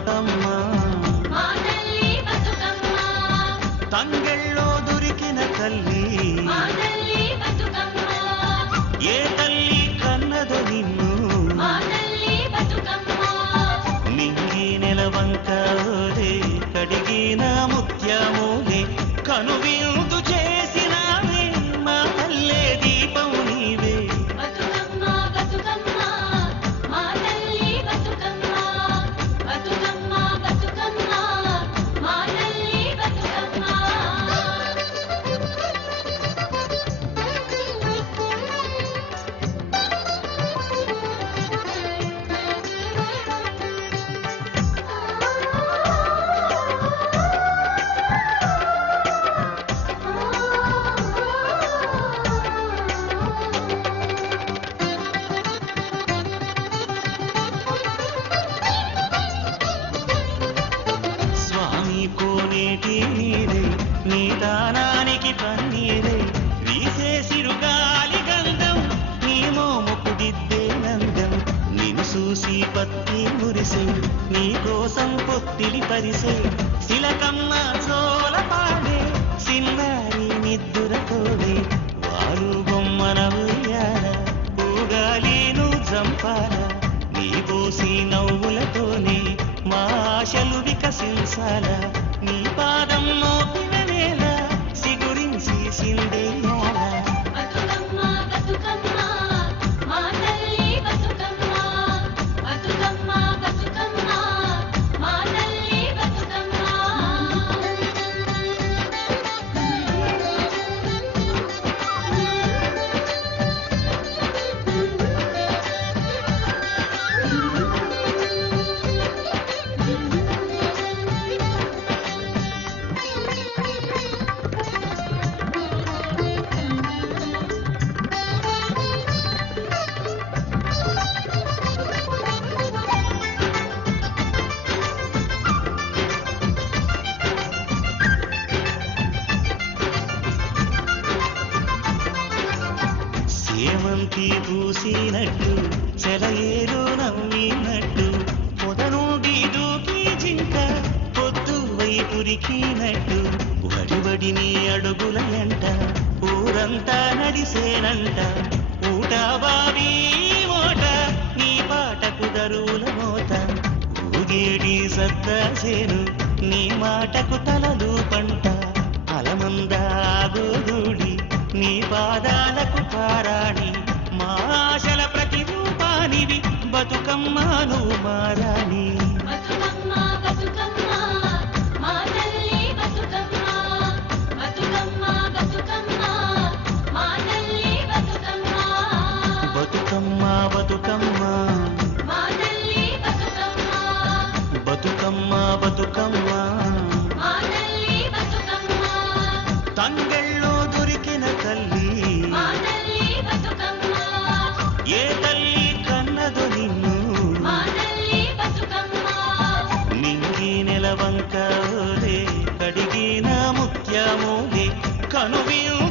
బతుకమ్మ మా తల్లి బతుకమ్మ తంగెళ్ళో దొరికిన తల్లి మా తల్లి బతుకమ్మ ఏ తల్లి కన్నదో నిన్ను మా తల్లి బతుకమ్మ నింగి నెలవంకలే కడిగిన ముత్యమోలే కనువిందు చేసినావే మా తల్లే దీపం నీవే బతుకమ్మ బతుకమ్మ మా తల్లి బతుకమ్మ బతుకమ్మ బతుకమ్మ మా తల్లి బతుకమ్మ స్వామి కోనేటి నీరే నీ దానానికి పన్నీరే వీసే సిరుగాలి గంధం నీ మోముకు దిద్దే నందం నిన్ను చూసి పత్తి మురిసే నీ కోసం పొత్తిలి పరిసే శిలకమ్మ చోల పాడే సిన్నారి నిద్దురతోడే వారు బొమ్మన ఉయ్యాల ఊగాలీను జంపాల నీ పోసి నవ్వులతోనే మా ఆశలు వికసించాల నీ పాదం మోపిన వేళ సిగురించి సిందేయాల బతుకమ్మ బతుకమ్మ మా తల్లి బతుకమ్మ బతుకమ్మ బతుకమ్మ మా తల్లి బతుకమ్మ సేమంతి పూసినట్టు చెలయేరు నవ్వినట్టు పొదనుండి దూకి జింక పొద్దు వైపురికినట్టు వడివడి నీ అడుగుల ఎంట ఊరంతా నడిసేనంట ఊట బావి మోట నీ పాటకు దరువుల మోత ఊగేడి సత్తాసేను నీ మాటకు తలలు పంట అలమందాగోడి నీ పాదాలకు పారాణి మా ఆశల ప్రతిరూపానివి బతుకమ్మను మారాణి బతుకమ్మ బతుకమ్మ మా తల్లి బతుకమ్మ బతుకమ్మ బతుకమ్మ మా తల్లి బతుకమ్మ బతుకమ్మ బతుకమ్మ మా తల్లి బతుకమ్మ బతుకమ్మ బతుకమ్మ మా తల్లి బతుకమ్మ తంగెళ్ళో దొరికిన తల్లి మా తల్లి బతుకమ్మ ఏ తల్లి కన్నదో నిన్ను మా తల్లి బతుకమ్మ నింగి నెలవంకలే కడిగిన ముత్యమోలే కనువిందు